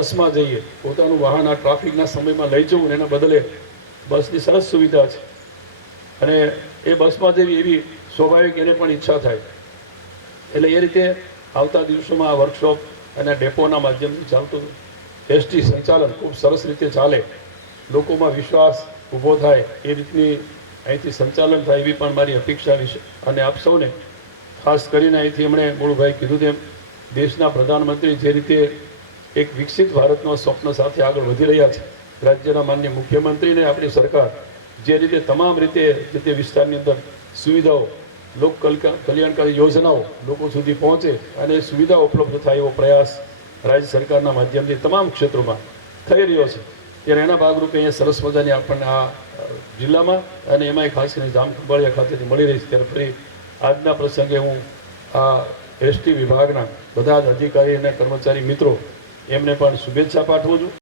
બસમાં જઈએ, પોતાનું વાહન આ ટ્રાફિકના સમયમાં લઈ જવું, એના બદલે બસની સરસ સુવિધા છે. અને એ બસમાં જવી એવી સ્વાભાવિક એને પણ ઈચ્છા થાય. એટલે એ રીતે આવતા દિવસોમાં આ વર્કશોપ અને ડેપોના માધ્યમથી ચાલતું એસટી સંચાલન ખૂબ સરસ રીતે ચાલે, લોકોમાં વિશ્વાસ ઊભો થાય એ રીતની અહીંથી સંચાલન થાય એવી પણ મારી અપેક્ષા વિશે. અને આપ સૌને ખાસ કરીને અહીંથી એમણે મૂળભાઈ કીધું તેમ દેશના પ્રધાનમંત્રી જે રીતે એક વિકસિત ભારતના સ્વપ્ન સાથે આગળ વધી રહ્યા છે, રાજ્યના માનનીય મુખ્યમંત્રીને આપણી સરકાર જે રીતે તમામ રીતે જે તે વિસ્તારની અંદર સુવિધાઓ, લોક કલ્યાણકારી યોજનાઓ લોકો સુધી પહોંચે અને સુવિધાઓ ઉપલબ્ધ થાય એવો પ્રયાસ રાજ્ય સરકારના માધ્યમથી તમામ ક્ષેત્રોમાં થઈ રહ્યો છે. ત્યારે એના ભાગરૂપે અહીંયા સરસ મજાની આપણને આ જિલ્લામાં અને એમાંય ખાસ કરીને જામખંભાળિયા ખાતેથી મળી રહી છે. ત્યારે ફરી આજના પ્રસંગે હું આ એસટી વિભાગના બધા જ અધિકારી અને કર્મચારી મિત્રો એમને પણ શુભેચ્છા પાઠવું છું.